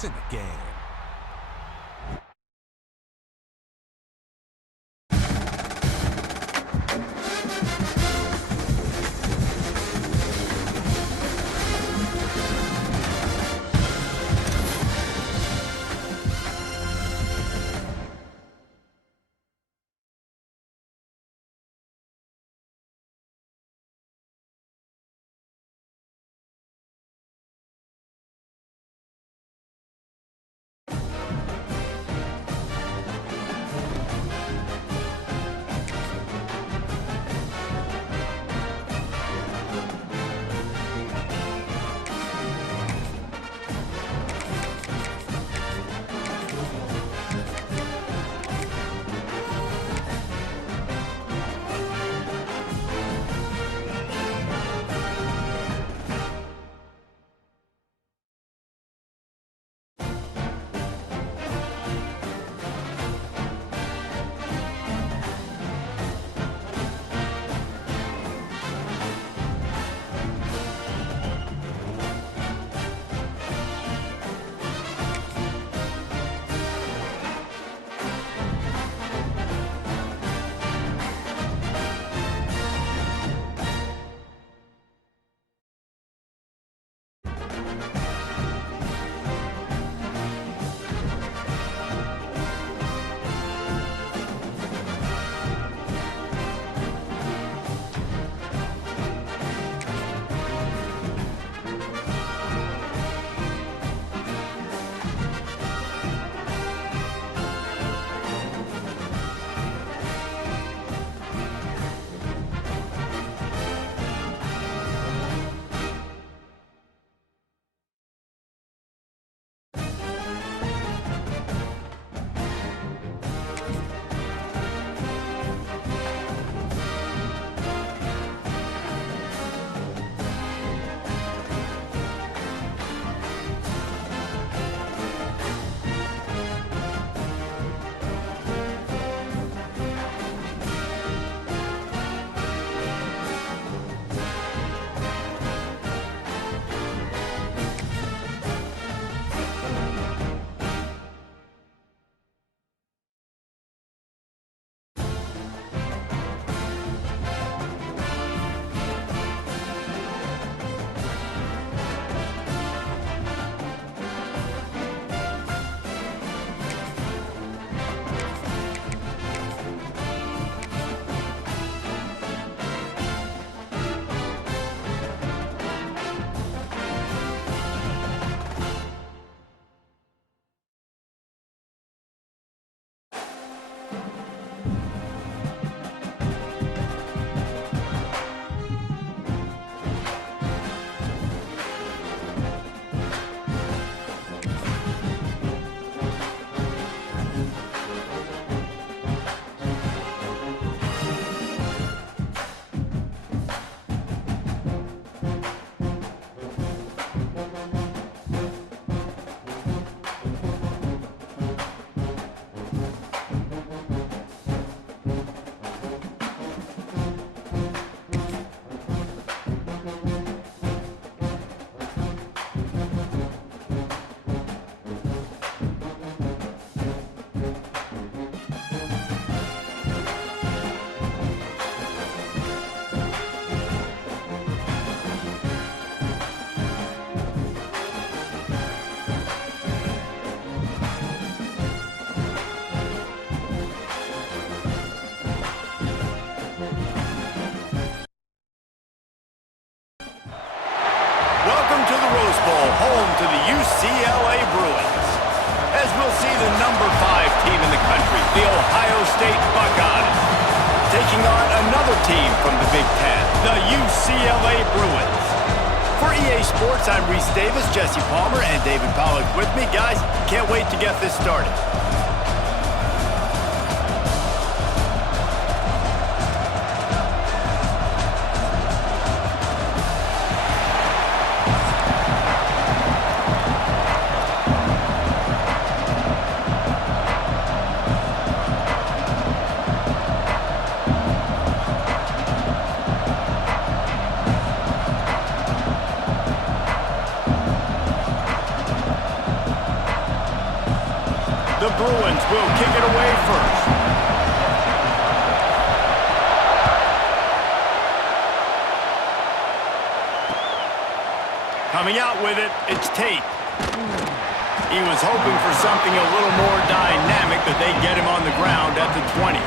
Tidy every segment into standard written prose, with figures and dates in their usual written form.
points in the game. Welcome to the Rose Bowl, home to the UCLA Bruins. As we'll see the number 5 team in the country, the Ohio State Buckeyes, taking on another team from the Big Ten, the UCLA Bruins. For EA Sports, I'm Reese Davis, Jesse Palmer, and David Pollack with me. Guys, can't wait to get this started. Bruins will kick it away first. Coming out with it, it's Tate. He was hoping for something a little more dynamic, but they get him on the ground at the 20.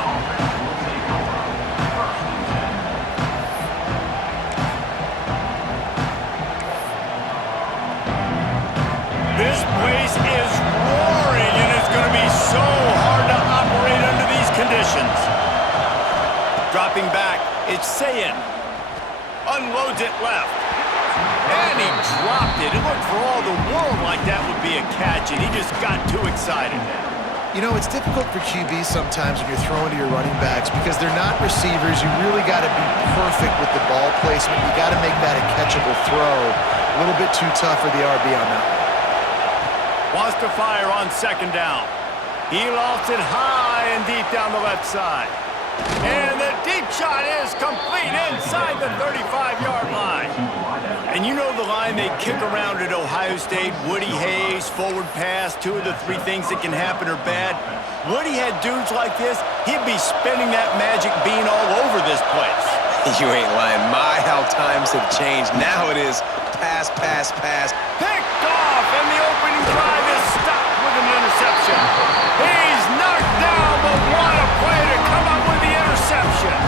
This place is roaring, and it's going to be so hard to operate under these conditions. Dropping back, it's Sayin. Unloads it left. And he dropped it. It looked for all the world like that would be a catch, and he just got too excited. You know, it's difficult for QBs sometimes when you're throwing to your running backs because they're not receivers. You really got to be perfect with the ball placement. You got to make that a catchable throw. A little bit too tough for the RB on that one. Wants to fire on second down. He lofts it high and deep down the left side. And the deep shot is complete inside the 35-yard line. And you know the line they kick around at Ohio State, Woody Hayes, forward pass, 2 of the 3 things that can happen are bad. Woody had dudes like this, he'd be spinning that magic bean all over this place. You ain't lying. My, how times have changed. Now it is pass, pass, pass. Picked off, and the opening drive is stopped with an interception. He's knocked down, but what a play to come up with the interception.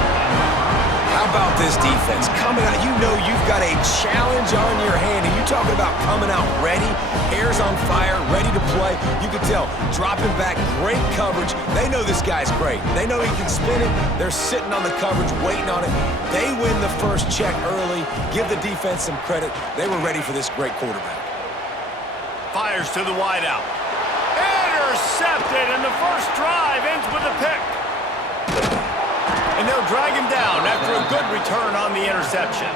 How about this defense? Coming out, you know you've got a challenge on your hand, and you're talking about coming out ready, hair's on fire, ready to play. You can tell, dropping back, great coverage. They know this guy's great. They know he can spin it. They're sitting on the coverage, waiting on it. They win the first check early. Give the defense some credit. They were ready for this great quarterback. Fires to the wideout. Intercepted, and the first drive ends with a pick. And they'll drag him down after a good return on the interception.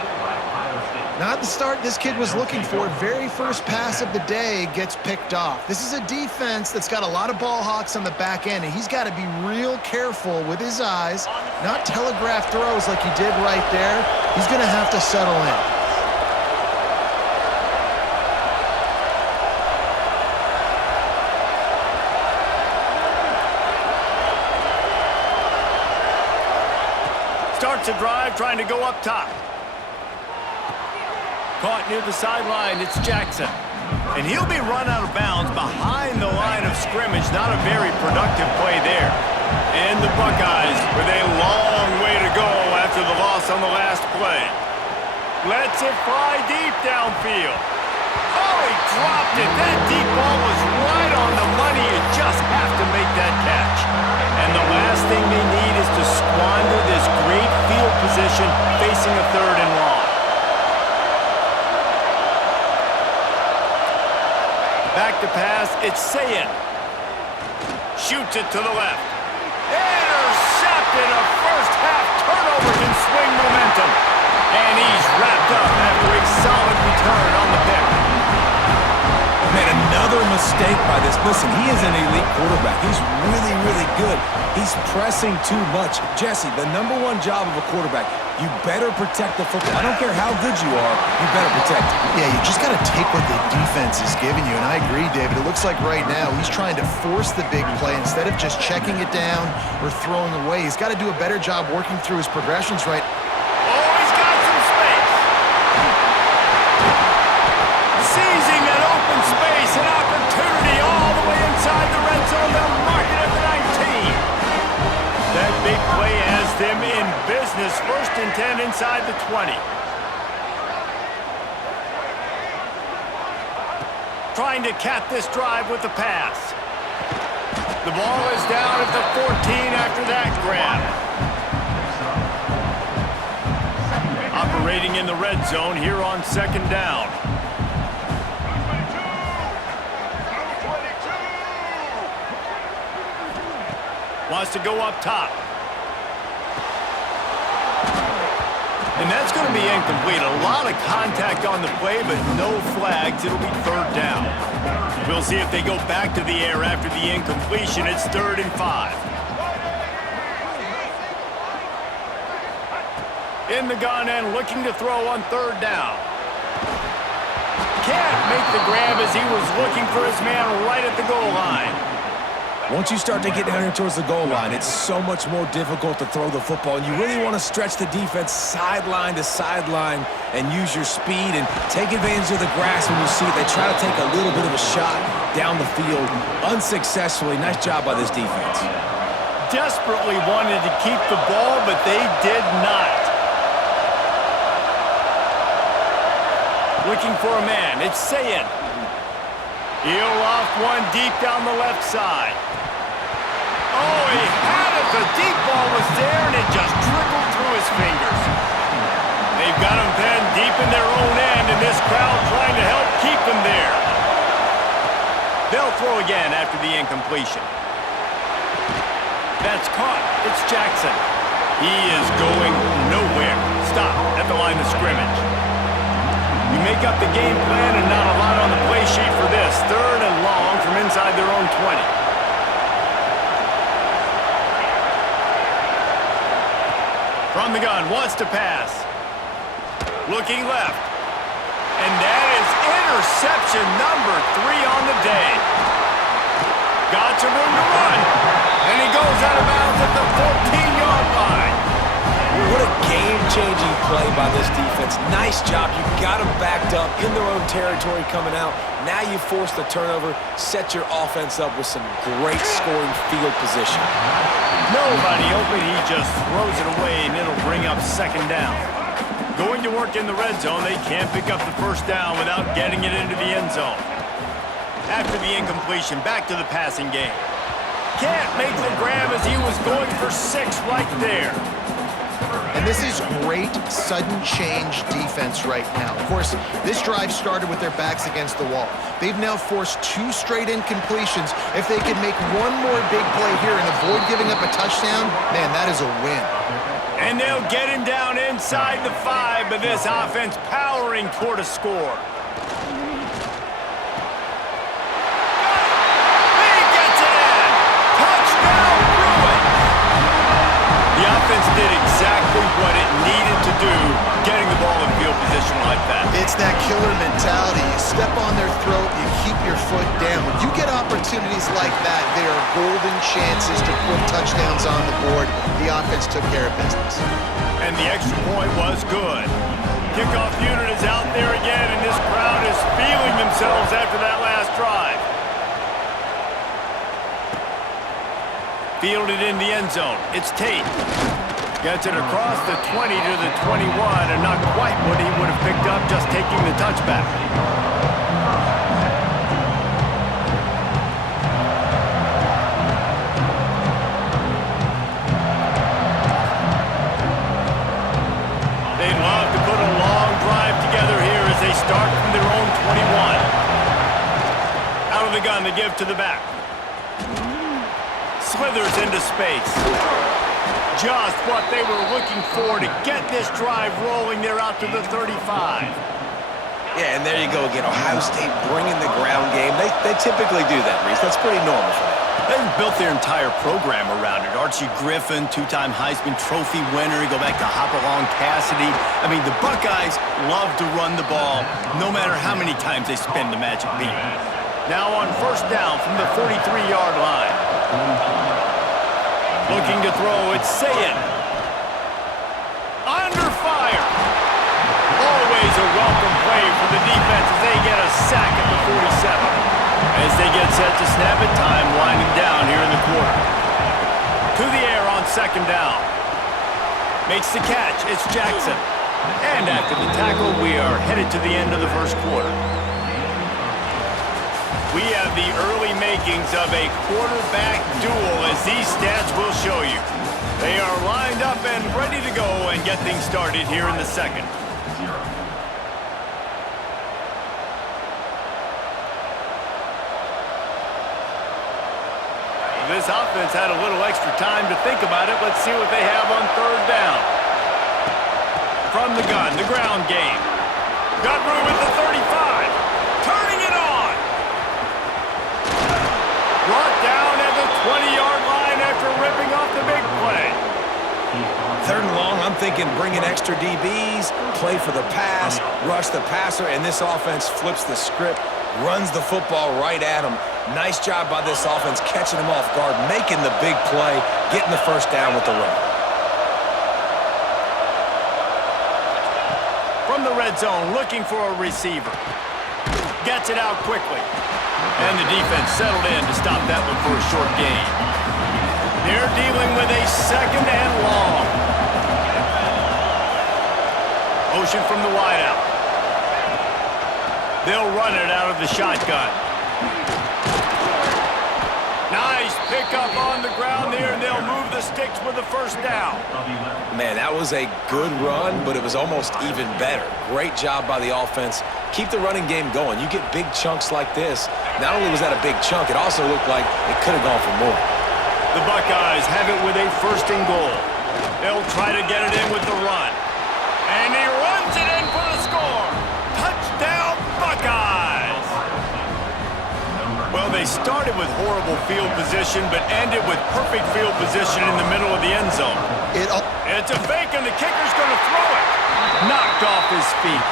Not the start this kid was looking for. Very first pass of the day gets picked off. This is a defense that's got a lot of ball hawks on the back end, and he's got to be real careful with his eyes, not telegraph throws like he did right there. He's going to have to settle in. Starts a drive trying to go up top. Caught near the sideline, it's Jackson. And he'll be run out of bounds behind the line of scrimmage. Not a very productive play there. And the Buckeyes with a long way to go after the loss on the last play. Lets it fly deep downfield. Oh, he dropped it. That deep ball was right on the money. You just have to make that catch. And the last thing they need is to squander this great field position facing a 3rd and long. Back to pass, it's Sayin. Shoots it to the left. Intercepted. A first-half turnover can swing momentum. And he's wrapped up after a solid return on the pick. Man, another mistake by this. Listen, he is an elite quarterback. He's really, really good. He's pressing too much. Jesse, the #1 job of a quarterback, you better protect the football. I don't care how good you are, you better protect it. Yeah, you just got to take what the defense is giving you. And I agree, David. It looks like right now he's trying to force the big play instead of just checking it down or throwing away. He's got to do a better job working through his progressions right. Oh, he's got some space. Seizing an open space, an opportunity all the way inside the red zone. They'll mark it at the 19. That big play has them in business. 1st and 10 inside the 20. Trying to cap this drive with the pass. The ball is down at the 14 after that grab. Operating in the red zone here on 2nd down. Wants to go up top. And that's going to be incomplete. A lot of contact on the play, but no flags. It'll be 3rd down. We'll see if they go back to the air after the incompletion. It's 3rd and 5. In the gun and looking to throw on 3rd down. Can't make the grab as he was looking for his man right at the goal line. Once you start to get down here towards the goal line, it's so much more difficult to throw the football, and you really want to stretch the defense sideline to sideline and use your speed and take advantage of the grass when you see it. They try to take a little bit of a shot down the field unsuccessfully. Nice job by this defense. Desperately wanted to keep the ball, but they did not. Looking for a man. It's Sayed. He'll loft one deep down the left side. Oh, he had it. The deep ball was there, and it just trickled through his fingers. They've got him pinned deep in their own end, and this crowd trying to help keep them there. They'll throw again after the incompletion. That's caught. It's Jackson. He is going nowhere. Stop at the line of scrimmage. You make up the game plan and not a lot on the play sheet for this. 3rd and long from inside their own 20. From the gun, wants to pass. Looking left. And that is interception number 3 on the day. Got some room to run. And he goes out of bounds at the 14-yard line. What a game-changing play by this defense. Nice job. You got them backed up in their own territory coming out. Now you force the turnover, set your offense up with some great scoring field position. Nobody open. He just throws it away, and it'll bring up 2nd down. Going to work in the red zone. They can't pick up the 1st down without getting it into the end zone. After the incompletion, back to the passing game. Can't make the grab as he was going for 6 right there. And this is great sudden change defense right now. Of course, this drive started with their backs against the wall. They've now forced 2 straight incompletions. If they can make one more big play here and avoid giving up a touchdown, man, that is a win. And they'll get him down inside the 5, but this offense powering toward a score. Did exactly what it needed to do, getting the ball in field position like that. It's that killer mentality. You step on their throat, you keep your foot down. When you get opportunities like that, they are golden chances to put touchdowns on the board. The offense took care of business. And the extra point was good. Kickoff unit is out there again, and this crowd is feeling themselves after that last drive. Fielded in the end zone. It's Tate. Gets it across the 20 to the 21, and not quite what he would have picked up just taking the touchback. They'd love to put a long drive together here as they start from their own 21. Out of the gun, they give to the back. Slithers into space. Just what they were looking for to get this drive rolling. They're out to the 35. Yeah, and there you go again. Ohio State bringing the ground game. They typically do that, Reese. That's pretty normal for them. They've built their entire program around it. Archie Griffin, 2-time Heisman Trophy winner. You go back to Hopalong Cassidy. I mean, the Buckeyes love to run the ball, no matter how many times they spin the magic beat. Now on 1st down from the 43-yard line. Looking to throw, it's Sayed. Under fire. Always a welcome play for the defense as they get a sack at the 47. As they get set to snap it, time winding down here in the quarter. To the air on 2nd down. Makes the catch, it's Jackson. And after the tackle, we are headed to the end of the 1st quarter. We have the early makings of a quarterback duel, as these stats will show you. They are lined up and ready to go and get things started here in the 2nd. This offense had a little extra time to think about it. Let's see what they have on 3rd down. From the gun, the ground game. Got room at the 35. Turning it on. Brought down at the 20-yard line after ripping off the big play. 3rd and long, I'm thinking bring in extra DBs, play for the pass, rush the passer, and this offense flips the script, runs the football right at them. Nice job by this offense catching them off guard, making the big play, getting the first down with the run. From the red zone, looking for a receiver. Gets it out quickly. And the defense settled in to stop that one for a short gain. They're dealing with a second and long. Motion from the wideout. They'll run it out of the shotgun. Nice pickup on the ground there, and they'll move the sticks with the first down. Man, that was a good run, but it was almost even better. Great job by the offense. Keep the running game going. You get big chunks like this. Not only was that a big chunk, it also looked like it could have gone for more. The Buckeyes have it with a first and goal. They'll try to get it in with the run. And he runs it in for the score. Touchdown, Buckeyes! Well, they started with horrible field position, but ended with perfect field position in the middle of the end zone. It's a fake, and the kicker's going to throw it. Knocked off his feet.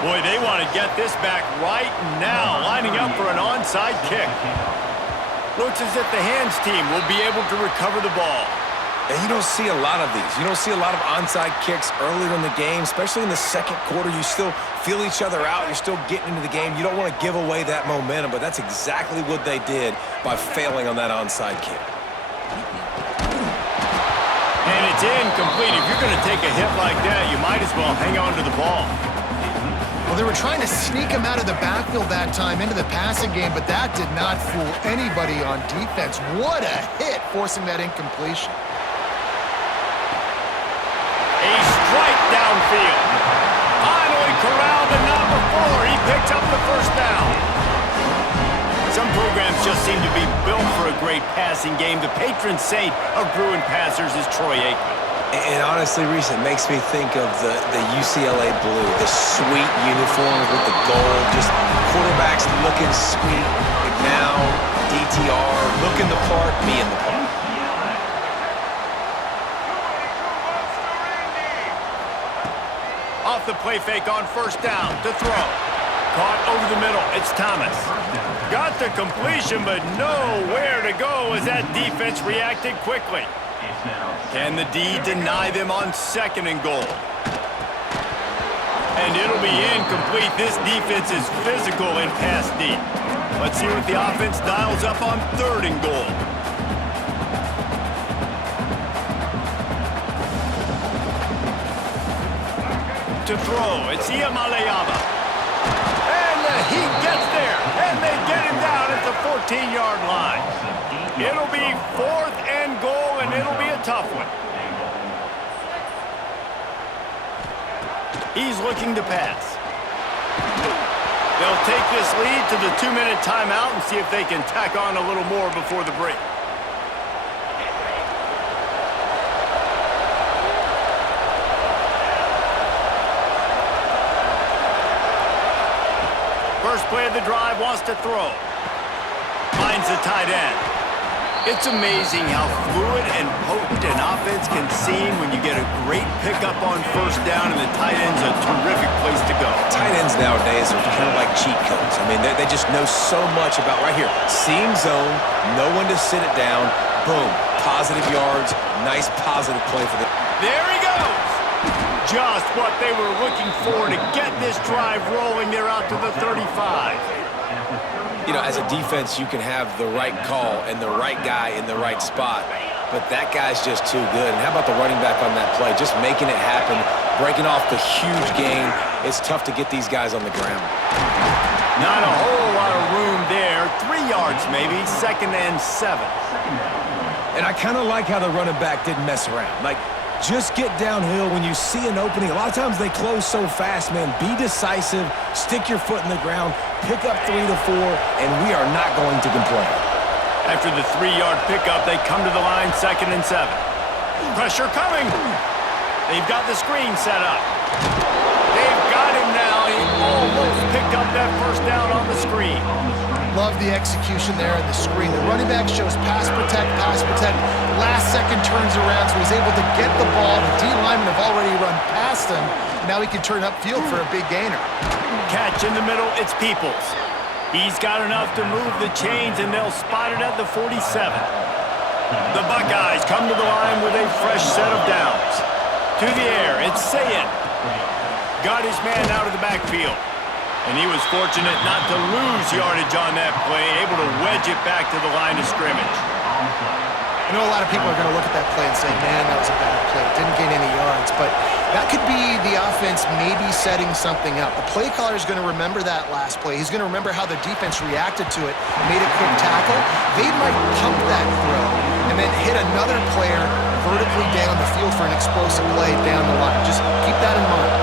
Boy, they want to get this back right now, lining up for an onside kick. Looks as if the hands team will be able to recover the ball. And you don't see a lot of these. You don't see a lot of onside kicks earlier in the game, especially in the second quarter. You still feel each other out. You're still getting into the game. You don't want to give away that momentum, but that's exactly what they did by failing on that onside kick. And it's incomplete. If you're going to take a hit like that, you might as well hang on to the ball. Well, they were trying to sneak him out of the backfield that time into the passing game, but that did not fool anybody on defense. What a hit, forcing that incompletion. A strike downfield. Finally corralled, and not before. He picks up the first down. Some programs just seem to be built for a great passing game. The patron saint of Bruin passers is Troy Aikman. And honestly, Reese, it makes me think of the UCLA blue, the sweet uniforms with the gold, just quarterbacks looking sweet. McNown, DTR, looking the part, being the part. Off the play fake on first down to throw. Caught over the middle. It's Thomas. Got the completion, but nowhere to go as that defense reacted quickly. Can the D deny them on second and goal? And it'll be incomplete. This defense is physical in pass deep. Let's see what the offense dials up on third and goal. To throw, it's Iamaleava. And he gets there, and they get him down at the 14-yard line. It'll be fourth and goal, and it'll be a tough one. He's looking to pass. They'll take this lead to the 2-minute timeout and see if they can tack on a little more before the break. First play of the drive, wants to throw. Finds the tight end. It's amazing how fluid and potent an offense can seem when you get a great pickup on first down, and the tight end's a terrific place to go. Tight ends nowadays are kind of like cheat codes. I mean, they just know so much about right here. Seam zone, no one to sit it down, boom, positive yards, nice positive play for them. There he goes. Just what they were looking for to get this drive rolling. They're out to the 35. You know, as a defense, you can have the right call and the right guy in the right spot, but that guy's just too good. And how about the running back on that play? Just making it happen, breaking off the huge gain. It's tough to get these guys on the ground. Not a whole lot of room there. 3 yards maybe, second and 7. And I kind of like how the running back didn't mess around. Like, just get downhill when you see an opening. A lot of times they close so fast, man. Be decisive, stick your foot in the ground, pick up 3 to 4, and we are not going to complain. After the 3-yard pickup, they come to the line, second and 7. Pressure coming. They've got the screen set up. They've got him now. He almost picked up that first down on the screen. Love the execution there in the screen. The running back shows pass protect, last second turns around, so he's able to get the ball. The D linemen have already run past him. Now he can turn upfield for a big gainer. Catch in the middle, it's Peoples. He's got enough to move the chains, and they'll spot it at the 47. The Buckeyes come to the line with a fresh set of downs. To the air, it's Sayin. Got his man out of the backfield. And he was fortunate not to lose yardage on that play, able to wedge it back to the line of scrimmage. I know a lot of people are going to look at that play and say, man, that was a bad play. Didn't gain any yards. But that could be the offense maybe setting something up. The play caller is going to remember that last play. He's going to remember how the defense reacted to it, made a quick tackle. They might pump that throw and then hit another player vertically down the field for an explosive play down the line. Just keep that in mind.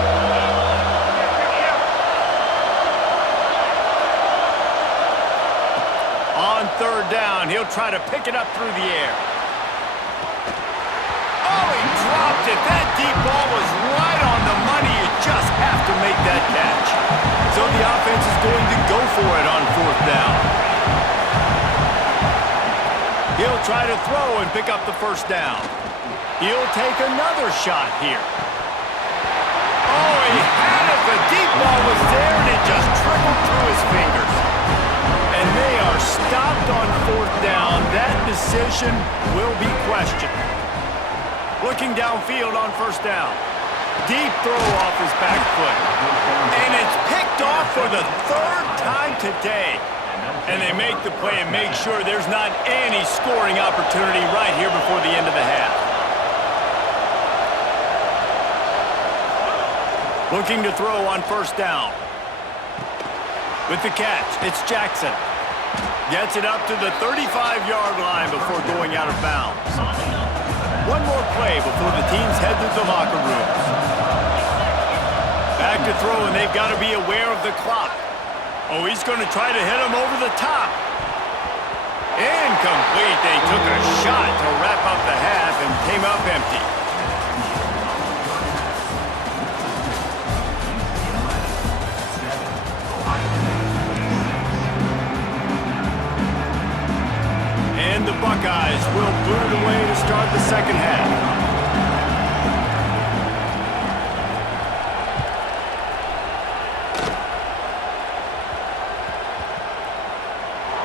On third down, he'll try to pick it up through the air. Oh, he dropped it. That deep ball was right on the money. You just have to make that catch. So the offense is going to go for it on fourth down. He'll try to throw and pick up the first down. He'll take another shot here. Oh, he had it. The deep ball was there, and it just trickled through his fingers. And they are stopped on fourth down. That decision will be questioned. Looking downfield on first down. Deep throw off his back foot. And it's picked off for the third time today. And they make the play and make sure there's not any scoring opportunity right here before the end of the half. Looking to throw on first down. With the catch, it's Jackson. Gets it up to the 35-yard line before going out of bounds. One more play before the teams head to the locker rooms. Back to throw, and they've got to be aware of the clock. Oh, he's going to try to hit him over the top. Incomplete. They took a shot to wrap up the half and came up empty. And the Buckeyes will boot it away to start the second half.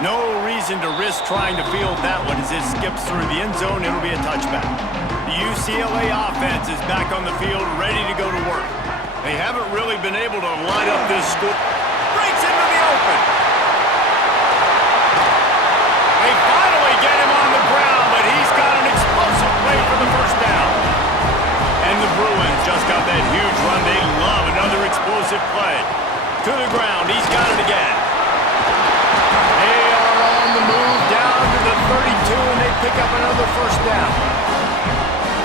No reason to risk trying to field that one as it skips through the end zone. It'll be a touchback. The UCLA offense is back on the field, ready to go to work. They haven't really been able to line up this score. Breaks into the open. They finally get him on the ground, but he's got an explosive play for the first down. And the Bruins just got that huge run. They love another explosive play. To the ground, he's got it again. They are on the move down to the 32, and they pick up another first down.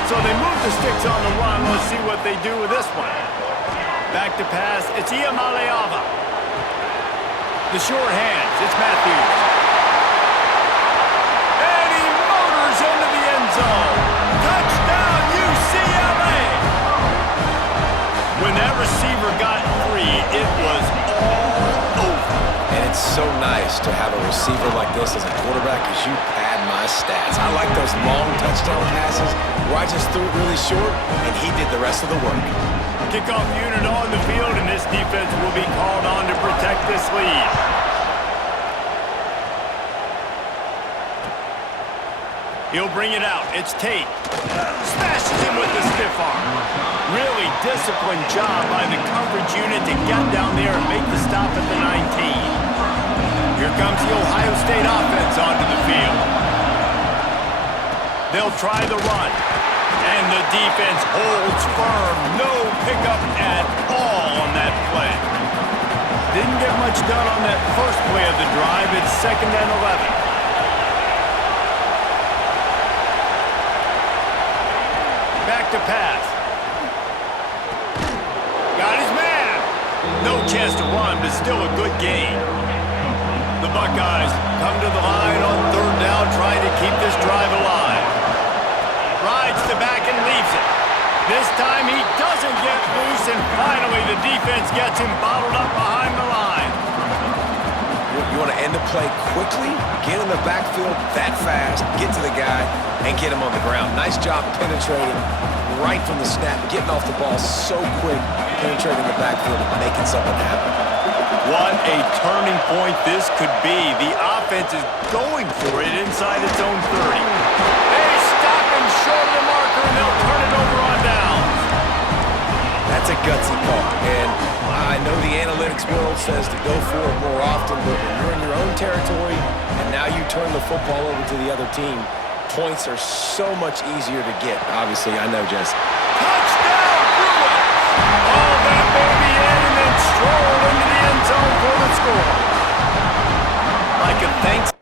So they move the sticks on the run. Let's see what they do with this one. Back to pass, it's Iamaleava. The short hands, it's Matthews. Into the end zone. Touchdown, UCLA! When that receiver got free, it was all over. And it's so nice to have a receiver like this as a quarterback because you pad my stats. I like those long touchdown passes where I just threw it really short and he did the rest of the work. Kickoff unit on the field, and this defense will be called on to protect this lead. He'll bring it out. It's Tate. Smashes him with the stiff arm. Really disciplined job by the coverage unit to get down there and make the stop at the 19. Here comes the Ohio State offense onto the field. They'll try the run. And the defense holds firm. No pickup at all on that play. Didn't get much done on that first play of the drive. It's 2nd and 11. Back to pass. Got his man. No chance to run, but still a good gain. The Buckeyes come to the line on third down, trying to keep this drive alive. Rides the back and leaves it. This time he doesn't get loose, and finally the defense gets him bottled up behind the line. You want to end the play quickly, get in the backfield that fast, get to the guy, and get him on the ground. Nice job penetrating right from the snap, getting off the ball so quick, penetrating the backfield and making something happen. What a turning point this could be. The offense is going for it inside its own 30. They stop him short of the marker, and they'll turn it over on downs. That's a gutsy call, and I know the analytics world says to go for it more often, but when you're in your own territory and now you turn the football over to the other team, points are so much easier to get. Obviously, I know, Jess. Touchdown, Bruins! All that baby in and then stroll into the end zone for the score. Like a thanks